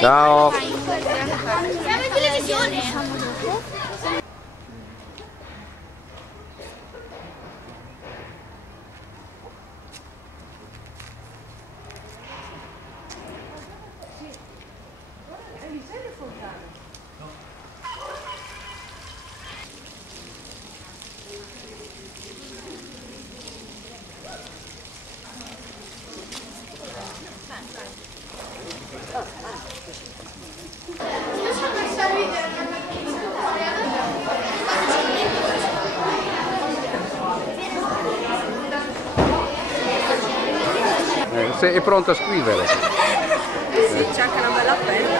Ciao. Siamo in televisione. Diciamo dopo. Sei pronto a scrivere? Sì, c'è anche una bella penna.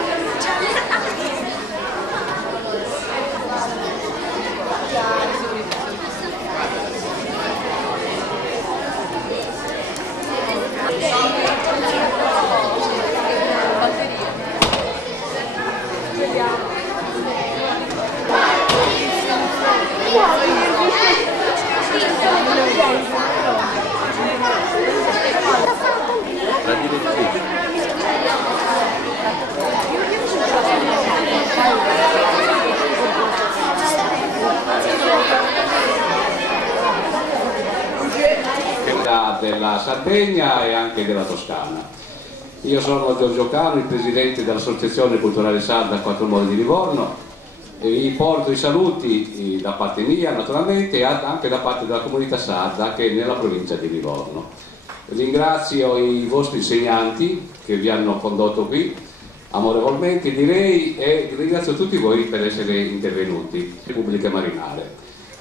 Però batterie. Vediamo. La direttrice. Della Sardegna e anche della Toscana. Io sono Giorgio Cano, il presidente dell'Associazione Culturale Sarda Quattro Mori di Livorno, e vi porto i saluti da parte mia naturalmente e anche da parte della comunità sarda che è nella provincia di Livorno. Ringrazio i vostri insegnanti che vi hanno condotto qui amorevolmente direi, e ringrazio tutti voi per essere intervenuti. Repubbliche Marinare.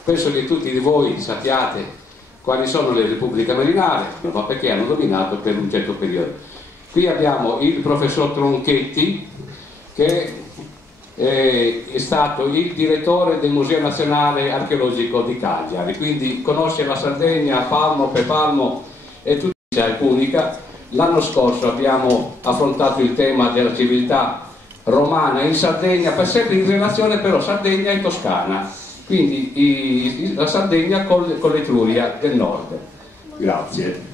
Penso che tutti di voi sappiate quali sono le repubbliche marinare, ma perché hanno dominato per un certo periodo. Qui abbiamo il professor Tronchetti, che è stato il direttore del Museo Nazionale Archeologico di Cagliari, quindi conosce la Sardegna palmo per palmo e tutta unica. L'anno scorso abbiamo affrontato il tema della civiltà romana in Sardegna, per sempre in relazione però Sardegna e Toscana, quindi la Sardegna con l'Etruria del nord. Grazie.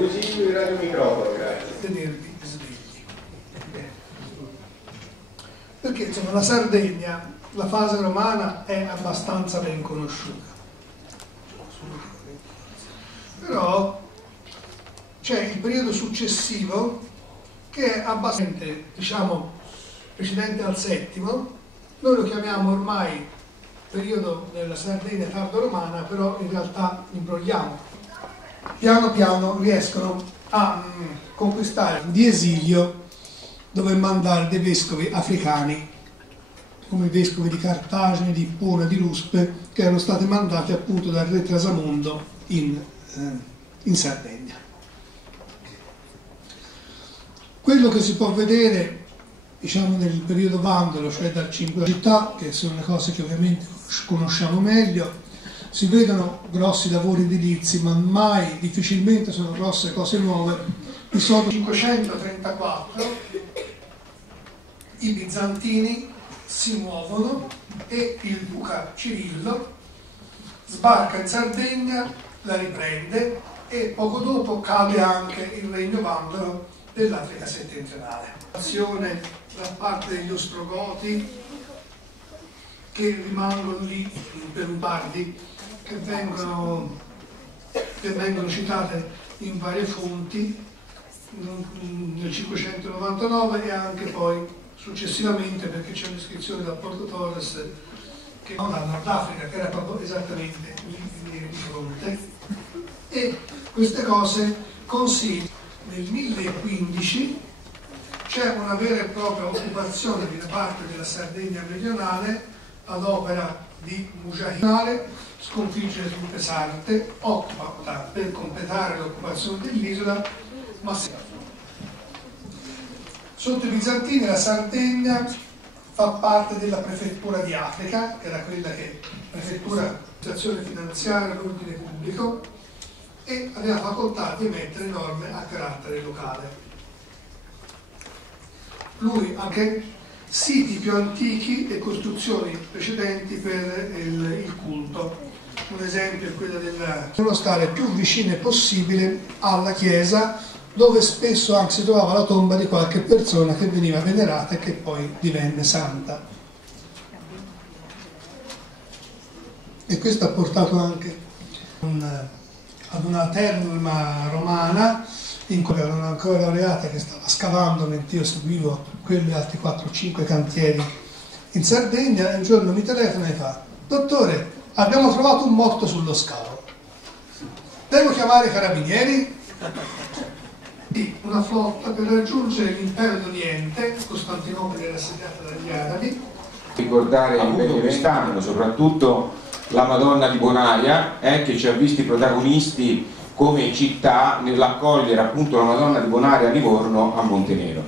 Usi il radiomicrofono, grazie. Perché insomma la Sardegna, la fase romana è abbastanza ben conosciuta, però c'è il periodo successivo che è abbastanza, diciamo, precedente al VII. Noi lo chiamiamo ormai periodo della Sardegna tardo-romana, però in realtà imbrogliamo. Piano piano riescono a conquistare di esilio, dove mandare dei vescovi africani, come i vescovi di Cartagine, di Ippona, di Ruspe, che erano stati mandati appunto dal re Trasamondo in Sardegna. Quello che si può vedere, diciamo, nel periodo vandalo, cioè dal 5 città, che sono le cose che ovviamente conosciamo meglio, si vedono grossi lavori edilizi, ma mai, difficilmente sono grosse cose nuove. Nel 534 i bizantini si muovono e il duca Cirillo sbarca in Sardegna, la riprende e poco dopo cade anche il regno vandalo dell'Africa settentrionale. Azione da parte degli ostrogoti che rimangono lì, interbardi, che vengono citate in varie fonti nel 599 e anche poi successivamente, perché c'è un'iscrizione da Porto Torres che non al Nord Africa, che era proprio esattamente di fronte, e queste cose consigliano. Nel 1015 c'è una vera e propria occupazione da parte della Sardegna meridionale ad opera di Mujahid, sconfigge il Pesarte, occupa per completare l'occupazione dell'isola, ma sotto i bizantini la Sardegna fa parte della prefettura di Africa, che era quella che prefettura dell'azione finanziaria e l'ordine pubblico, e aveva facoltà di emettere norme a carattere locale. Lui ha anche siti più antichi e costruzioni precedenti per il culto. Un esempio è quello dello stare più vicine possibile alla chiesa dove spesso anche si trovava la tomba di qualche persona che veniva venerata e che poi divenne santa. E questo ha portato anche ad una terma romana in cui aveva ancora laureata che stava scavando mentre io seguivo quelli altri 4-5 cantieri in Sardegna, e un giorno mi telefona e fa: dottore, abbiamo trovato un morto sullo scavo, devo chiamare i carabinieri? Sì, una flotta per raggiungere l'impero d'Oriente, Costantinopoli era assediata dagli arabi. Ricordare appunto quest'anno soprattutto la Madonna di Bonaria, che ci ha visti protagonisti come città nell'accogliere appunto la Madonna di Bonaria a Livorno a Montenero.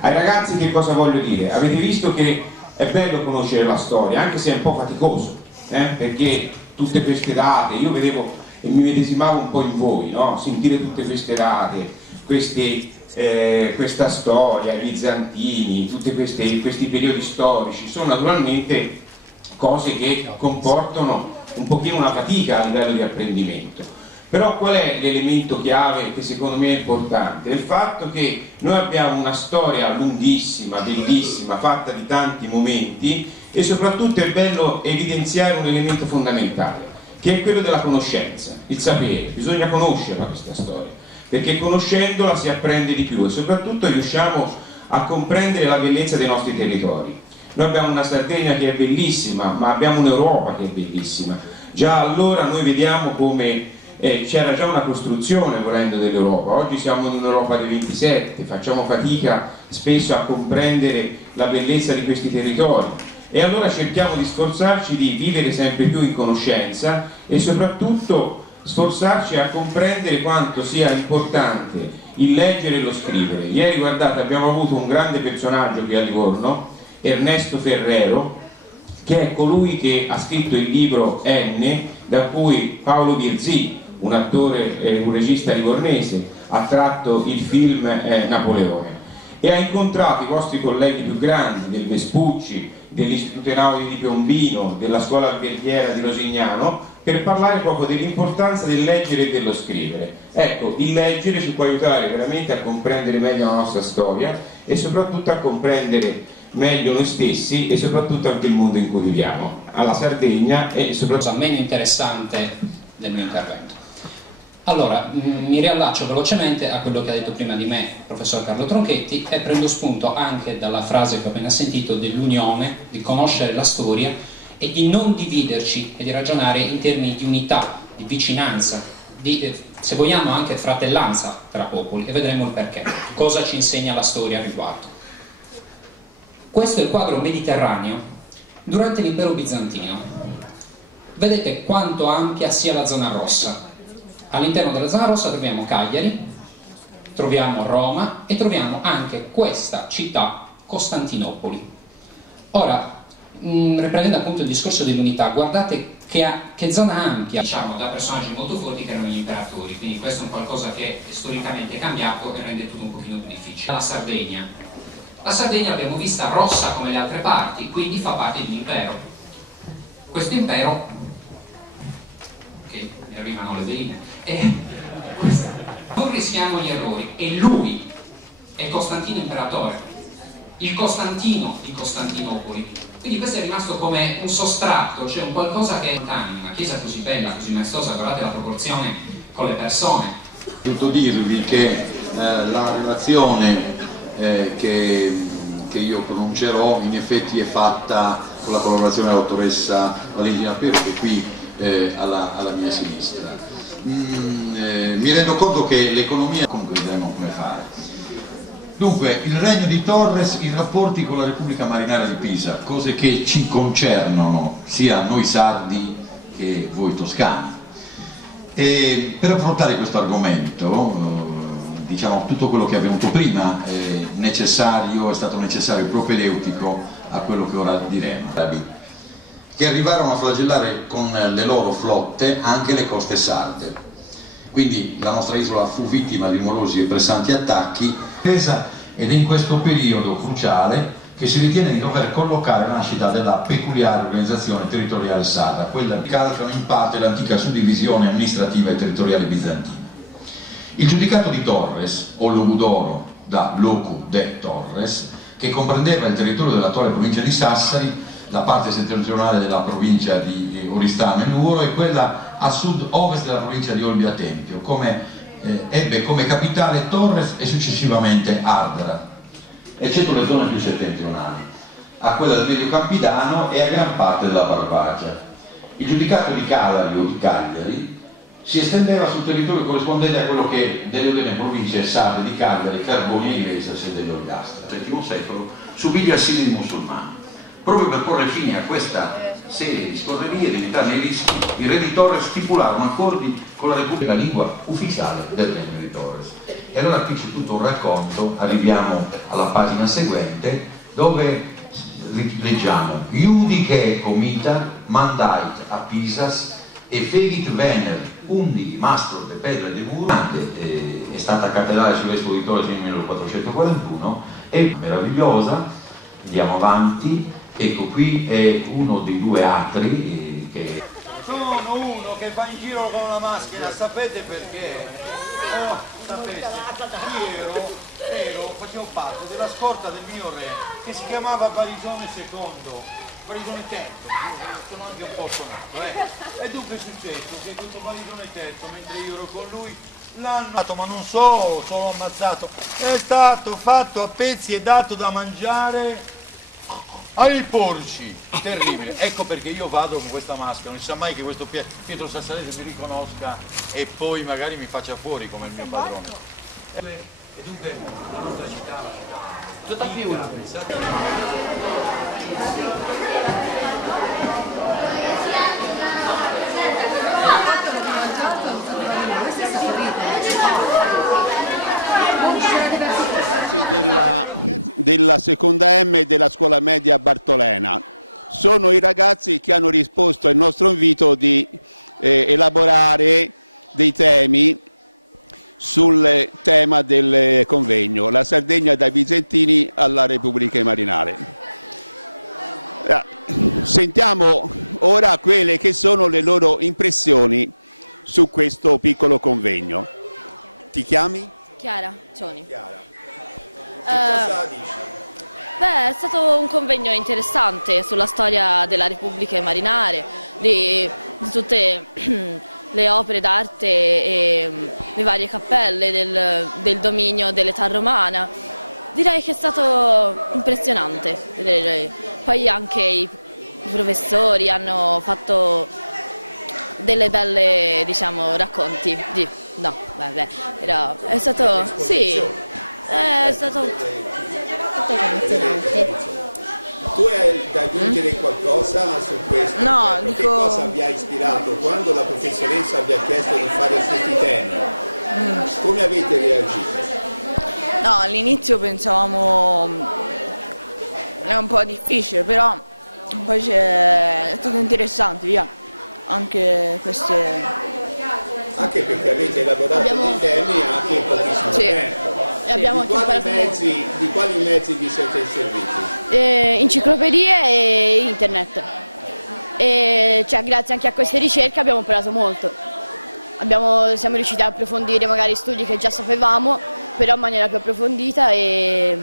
Ai ragazzi che cosa voglio dire? Avete visto che è bello conoscere la storia, anche se è un po' faticoso, perché tutte queste date, io vedevo e mi medesimavo un po' in voi, no? Sentire tutte queste date, questa storia, i bizantini, tutti questi periodi storici, sono naturalmente cose che comportano un pochino una fatica a livello di apprendimento. Però qual è l'elemento chiave che secondo me è importante? È il fatto che noi abbiamo una storia lunghissima, bellissima, fatta di tanti momenti, e soprattutto è bello evidenziare un elemento fondamentale, che è quello della conoscenza, il sapere. Bisogna conoscerla questa storia, perché conoscendola si apprende di più e soprattutto riusciamo a comprendere la bellezza dei nostri territori. Noi abbiamo una Sardegna che è bellissima, ma abbiamo un'Europa che è bellissima. Già allora noi vediamo come c'era già una costruzione, volendo, dell'Europa. Oggi siamo in un'Europa dei 27, facciamo fatica spesso a comprendere la bellezza di questi territori, e allora cerchiamo di sforzarci di vivere sempre più in conoscenza e soprattutto sforzarci a comprendere quanto sia importante il leggere e lo scrivere. Ieri, guardate, abbiamo avuto un grande personaggio qui a Livorno, Ernesto Ferrero, che è colui che ha scritto il libro N, da cui Paolo Virzì, un attore, un regista livornese, ha tratto il film Napoleone, e ha incontrato i vostri colleghi più grandi del Vespucci, dell'Istituto Einaudi di Piombino, della scuola alberghiera di Rosignano, per parlare proprio dell'importanza del leggere e dello scrivere. Ecco, il leggere ci può aiutare veramente a comprendere meglio la nostra storia e soprattutto a comprendere meglio noi stessi e soprattutto anche il mondo in cui viviamo, alla Sardegna e soprattutto... Cosa meno interessante del mio intervento. Allora, mi riallaccio velocemente a quello che ha detto prima di me il professor Carlo Tronchetti e prendo spunto anche dalla frase che ho appena sentito dell'unione, di conoscere la storia e di non dividerci e di ragionare in termini di unità, di vicinanza, di, se vogliamo, anche fratellanza tra popoli, e vedremo il perché, cosa ci insegna la storia a riguardo. Questo è il quadro mediterraneo durante l'impero bizantino. Vedete quanto ampia sia la zona rossa. All'interno della zona rossa troviamo Cagliari, troviamo Roma e troviamo anche questa città, Costantinopoli. Ora, riprendendo appunto il discorso dell'unità, guardate che zona ampia, diciamo, da personaggi molto forti che erano gli imperatori, quindi questo è un qualcosa che è storicamente cambiato e rende tutto un pochino più difficile. La Sardegna. La Sardegna l'abbiamo vista rossa come le altre parti, quindi fa parte di un impero. Questo impero, che mi arrivano le veline, non rischiamo gli errori, e lui è Costantino imperatore, il Costantino di Costantinopoli, quindi questo è rimasto come un sostrato, cioè un qualcosa che è lontano. Una chiesa così bella, così maestosa, guardate la proporzione con le persone. Posso dirvi che la relazione che io pronuncerò in effetti è fatta con la collaborazione della dottoressa Valentina Pero, che è qui alla mia sinistra. Mi rendo conto che l'economia, comunque vedremo come fare. Dunque, il regno di Torres, i rapporti con la Repubblica Marinara di Pisa, cose che ci concernono sia noi sardi che voi toscani. E per affrontare questo argomento, diciamo, tutto quello che è avvenuto prima è stato necessario propedeutico a quello che ora diremo, che arrivarono a flagellare con le loro flotte anche le coste sarde. Quindi la nostra isola fu vittima di numerosi e pressanti attacchi, ed è in questo periodo cruciale che si ritiene di dover collocare la nascita della peculiare organizzazione territoriale sarda, quella che calca in parte l'antica suddivisione amministrativa e territoriale bizantina. Il giudicato di Torres, o Logudoro da Locu de Torres, che comprendeva il territorio dell'attuale provincia di Sassari, la parte settentrionale della provincia di Oristano e Nuoro e quella a sud-ovest della provincia di Olbia Tempio, ebbe come capitale Torres e successivamente Ardara, eccetto le zone più settentrionali, a quella del Medio Campidano e a gran parte della Barbagia. Il giudicato di Calari o di Cagliari si estendeva sul territorio corrispondente a quello che delle oderne province sarde di Cagliari, Carbonia, Ivesas e dell'Olgastra. Nel VII secolo subì gli assidi musulmani. Proprio per porre fine a questa serie di scorrerie ed evitare i rischi, i re di Torres stipularono accordi con la Repubblica, la lingua ufficiale del regno di Torres. E allora qui c'è tutto un racconto, arriviamo alla pagina seguente, dove leggiamo: Iudice comita mandait a Pisas e fegit vener undi mastro de pedra de muro. È stata cattedrale sul vescovo di Torres nel 1441, è meravigliosa. Andiamo avanti. Ecco, qui è uno dei due atri che... Sono uno che va in giro con una maschera, sapete perché? Oh, sapete, io facevo parte della scorta del mio re che si chiamava Barisone II, Barisone III, sono anche un po' suonato, E dunque è successo che questo Barisone III, mentre io ero con lui, l'hanno fatto, ma non solo ammazzato, è stato fatto a pezzi e dato da mangiare ai porci, terribile. Ecco perché io vado con questa maschera, non si sa mai che questo Pietro Sassarese mi riconosca e poi magari mi faccia fuori come il mio padrone. E dunque la nostra città, la città pensate. Della seconda M della scuola media Bartolena. Sono i ragazzi che hanno risposto al nostro invito di elaborare dei temi sul tema del convegno, la Sardegna dai Bizantini alla Repubblica Marinare. Sentiamo ora quelle che sono le loro impressioni su questo piccolo convegno. Ti chiami? Chiara Cioni. Chiara. Che cosa dici? Beh, è stato un convegno interessante sulla storia della Repubblica Marinare, di tutte le opere d'arte e le varie cappelle del dominio dell'età romana. Direi che è stato impressionante. Poi anche i professori hanno fatto delle belle, diciamo, racconti di... No, vabbè, però è stato... Sì. È stato emozionante. Tu hai da aggiungere qualcosa su questo? No, dico... Che cosa vi ha ispirato quando la professoressa vi ha chiesto di fare questi temi? Come avete reagito? No, all'inizio pensavamo è un po' difficile, però poi è stato interessante, via. Anche queste... Anche perché avete elaborato dei temi anche in pochissimo tempo. E abbiamo di quali mezzi vi siete serviti? Enciclopedie e internet. Cioè, grazie anche a queste ricerche abbiamo imparato molto. Siamo riusciti a approfondire magari studi che già sapevamo, però in maniera più approfondita e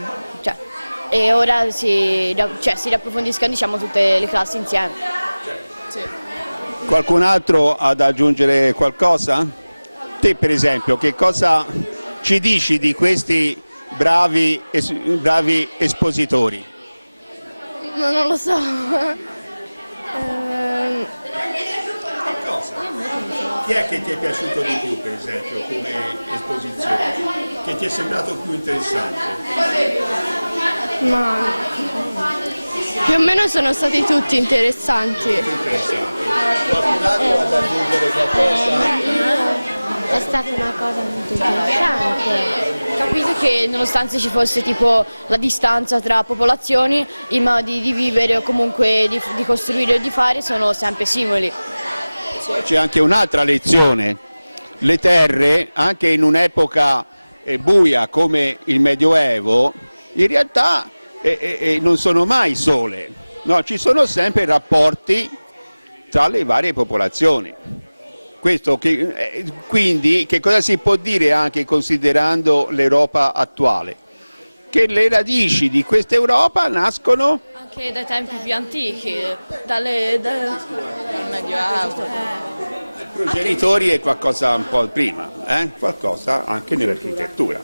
ora si riapprofondiscono, diciamo, tutte le classi insieme. Sì. Qualcun altro ha da aggiungere qualcosa? Te per esempio, che cosa ci dici di questi bravi espositori? No, non lo so. Cosa? Chi è che ti è piaciuto di più, per esempio, come esposizione? Che ti è sembrato più interessante? Ma più o meno sono stati tutti interessanti. Qualcun altro ha da aggiungere qualcosa? È stata una cosa molto interessante. Capito che nonostante ci fosse tipo la distanza tra popolazioni, i modi di vivere o comunque di costruire o di fare sono sempre simili. C'è anche un'altra lezione. Le terre, anche in un'epoca buia come il Medioevo, in realtà non sono mai sole. No, ci sono sempre rapporti tra le varie popolazioni. Quindi che cosa si può dire anche considerando l'Europa attuale? Che le radici di questa Europa nascono anche dai tempi più antichi, dal Medioevo. I progenitori e qualcosa un po' prima, qualcosa anche nell'architettura.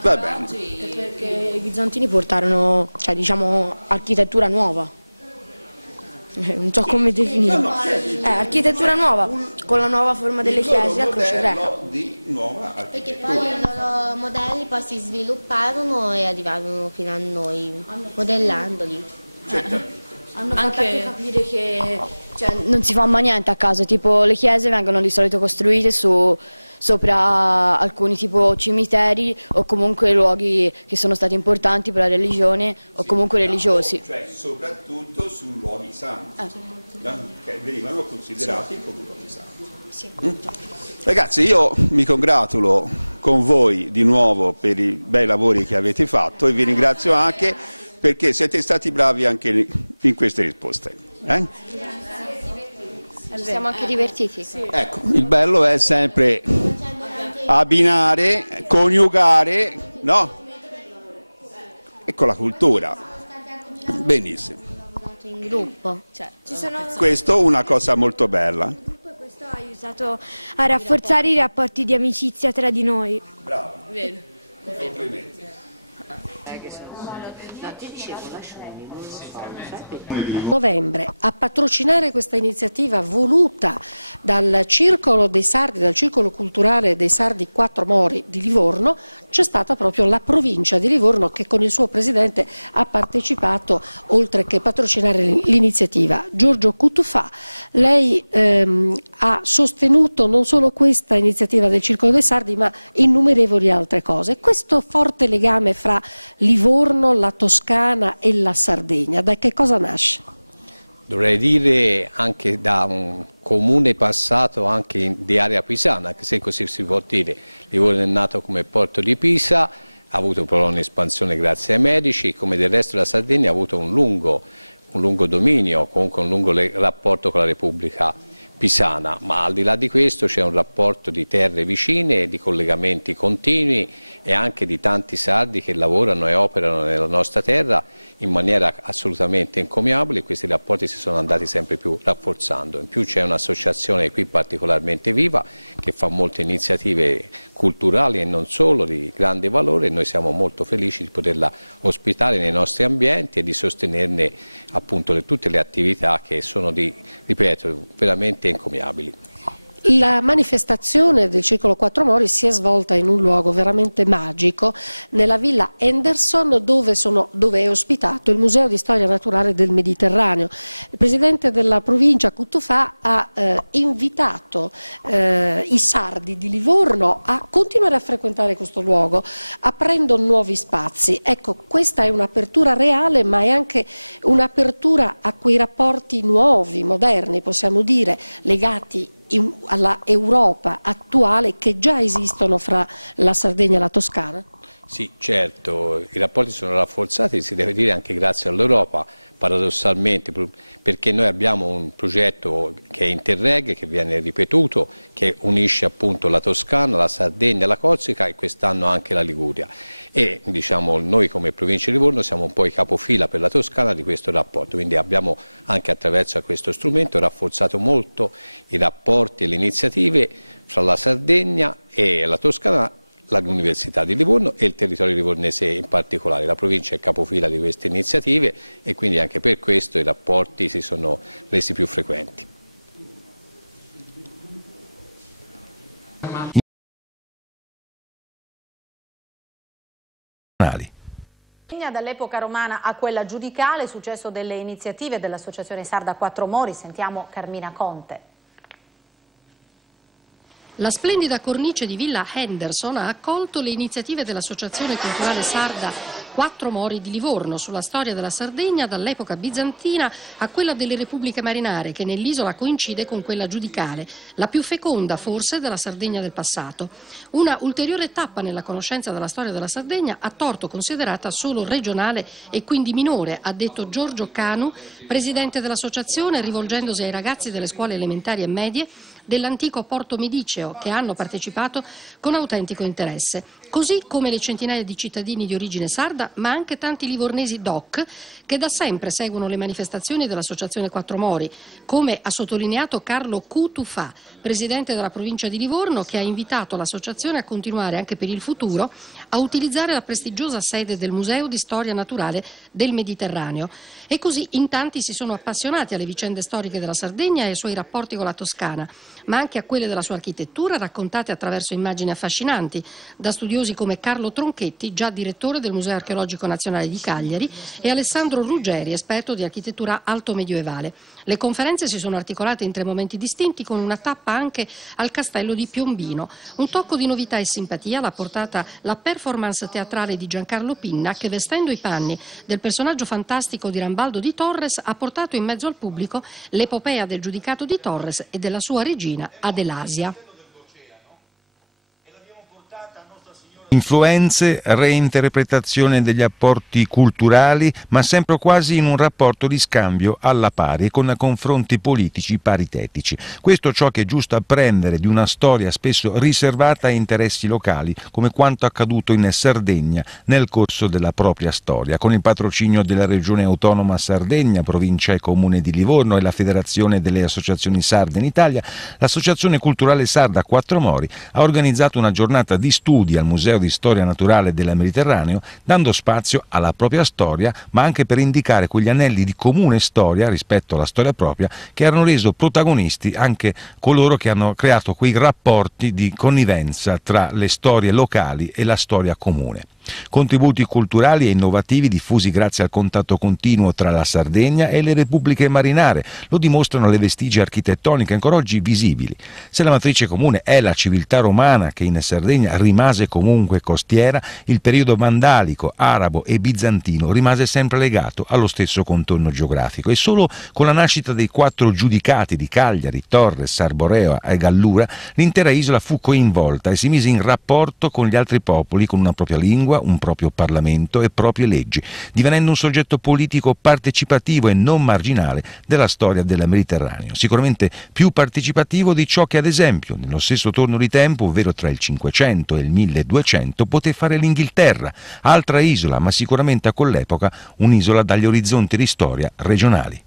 Va bene. Perché i bizantini portarono, cioè diciamo, architettura nuova. Non so come definirla. Architettura nuova, con la nuova forma delle chiese a croce greca. Di nuova perché poi i loro modelli poi si svilupparono e arrivarono fino a noi, modellandoli. Hanno fatto anche capire che non si fa mai niente a caso, tipo le chiese vengono di solito costruite sopra alcuni tipo cimiteri o comunque luoghi che sono stati importanti per la religione o comunque religiosi. Cioè soprattutto su luoghi santi, che venivano considerati come luoghi santi. Ragazzi, io mi congratulo con voi di nuovo per i bei lavori che avete fatto e vi ringrazio anche perché siete stati bravi anche in queste risposte. Ci siamo anche divertiti. Ecco, il bello è sempre abbinare, coniugare, no? E con la cultura. Benissimo. In gruppo. Questo è una cosa molto bella. Questo ha aiutato a rafforzare i rapporti di amicizia tra di noi. Bravo. Vero. Complimenti. Novembre a patrocinare questa iniziativa voluta dal Circolo dei Sardi, dal Circolo Culturale dei Sardi Quattro Mori di Livorno, c'è stata proprio la provincia di Livorno che con il suo presidente ha partecipato oltre che patrocinare l'iniziativa. Giorgio Cutufà, lei ha sostenuto non solo questa iniziativa del Circolo dei Sardi ma innumerevoli altre cose. Questo forte legame fra Livorno, la Toscana e la Sardegna, da che cosa nasce? Dovrei dire anche da un comune passato anche di area pisana, se così si può dire. Livorno è nato come porto di Pisa, ha avuto però un'espansione grazie ai medici, come del resto la Sardegna ha avuto un lungo dominio, comunque un lungo rapporto con la Repubblica Pisana, ma al di là di questo c'è un rapporto di terre vicine, di collegamenti continui e anche di tanti sardi che lavorano e operano nella nostra terra in maniera assolutamente encomiabile e questi rapporti si sono andati sempre più rafforzando. In più c'è un'associazione qui particolarmente viva che fa molte iniziative culturali e non solo di grande valore e noi siamo molto felici di poterla ospitare nei nostri ambienti e di sostenerne appunto tutte le attività che sono ripeto, veramente encomiabili. La manifestazione del Circolo Quattro Mori si è svolta in un luogo veramente magico, nella villa Henderson, dove è ospitato il Museo di Storia Naturale del Mediterraneo. Il presidente della provincia Cutufà ha invitato i sardi di Livorno a continuare a frequentare questo luogo, aprendo nuovi spazi. Ecco, questa è un'apertura reale, ma è anche un'apertura a quei rapporti nuovi, moderni, possiamo dire, legati alla Europa attuale che già esistono fra la Sardegna e la Toscana? Sì, certo, i rapporti sono rafforzati, si deve dire anche grazie all'Europa, paradossalmente, perché noi abbiamo un progetto che è Interreg, che viene ripetuto, che unisce appunto la Toscana, la Sardegna, la Corsica e quest'anno anche la Liguria. E diciamo, noi come provincia di Livorno siamo un po' i capofila per la Toscana di questo rapporto, quindi abbiamo anche attraverso questo strumento rafforzato molto i rapporti e le iniziative fra la Sardegna e la Toscana, l'Università di Livorno e il territorio livornese in particolare. La provincia è capofila di queste iniziative e quindi anche per questo i rapporti si sono resi più frequenti. Dall'epoca romana a quella giudicale, successo delle iniziative dell'Associazione Sarda Quattro Mori, sentiamo Carmina Conte. La splendida cornice di Villa Henderson ha accolto le iniziative dell'Associazione Culturale Sarda Quattro mori di Livorno, sulla storia della Sardegna dall'epoca bizantina a quella delle repubbliche marinare, che nell'isola coincide con quella giudicale, la più feconda forse della Sardegna del passato. Una ulteriore tappa nella conoscenza della storia della Sardegna, a torto considerata solo regionale e quindi minore, ha detto Giorgio Canu, presidente dell'associazione, rivolgendosi ai ragazzi delle scuole elementari e medie dell'antico Porto Mediceo, che hanno partecipato con autentico interesse, così come le centinaia di cittadini di origine sarda, ma anche tanti livornesi doc che da sempre seguono le manifestazioni dell'Associazione Quattro Mori, come ha sottolineato Carlo Cutufà, presidente della provincia di Livorno, che ha invitato l'associazione a continuare anche per il futuro a utilizzare la prestigiosa sede del Museo di Storia Naturale del Mediterraneo. E così in tanti si sono appassionati alle vicende storiche della Sardegna e ai suoi rapporti con la Toscana, ma anche a quelle della sua architettura, raccontate attraverso immagini affascinanti da studiosi come Carlo Tronchetti, già direttore del Museo Archeologico Nazionale di Cagliari, e Alessandro Ruggeri, esperto di architettura alto-medioevale. Le conferenze si sono articolate in 3 momenti distinti, con una tappa anche al Castello di Piombino. Un tocco di novità e simpatia l'ha portata la performance teatrale di Giancarlo Pinna, che, vestendo i panni del personaggio fantastico di Rambaldo di Torres, ha portato in mezzo al pubblico l'epopea del giudicato di Torres e della sua regina Adelasia. Influenze, reinterpretazione degli apporti culturali, ma sempre quasi in un rapporto di scambio alla pari e con confronti politici paritetici. Questo ciò che è giusto apprendere di una storia spesso riservata a interessi locali, come quanto accaduto in Sardegna nel corso della propria storia, con il patrocinio della Regione Autonoma Sardegna, Provincia e Comune di Livorno e la Federazione delle Associazioni Sarde in Italia. L'Associazione Culturale Sarda Quattro Mori ha organizzato una giornata di studi al Museo di Storia Naturale del Mediterraneo, dando spazio alla propria storia, ma anche per indicare quegli anelli di comune storia rispetto alla storia propria che hanno reso protagonisti anche coloro che hanno creato quei rapporti di connivenza tra le storie locali e la storia comune. Contributi culturali e innovativi diffusi grazie al contatto continuo tra la Sardegna e le repubbliche marinare, lo dimostrano le vestigie architettoniche ancora oggi visibili. Se la matrice comune è la civiltà romana, che in Sardegna rimase comunque costiera, il periodo vandalico, arabo e bizantino rimase sempre legato allo stesso contorno geografico, e solo con la nascita dei 4 giudicati di Cagliari, Torres, Arborea e Gallura l'intera isola fu coinvolta e si mise in rapporto con gli altri popoli, con una propria lingua, un proprio Parlamento e proprie leggi, divenendo un soggetto politico partecipativo e non marginale della storia del Mediterraneo, sicuramente più partecipativo di ciò che ad esempio nello stesso torno di tempo, ovvero tra il 500 e il 1200, poté fare l'Inghilterra, altra isola ma sicuramente a quell'epoca un'isola dagli orizzonti di storia regionali.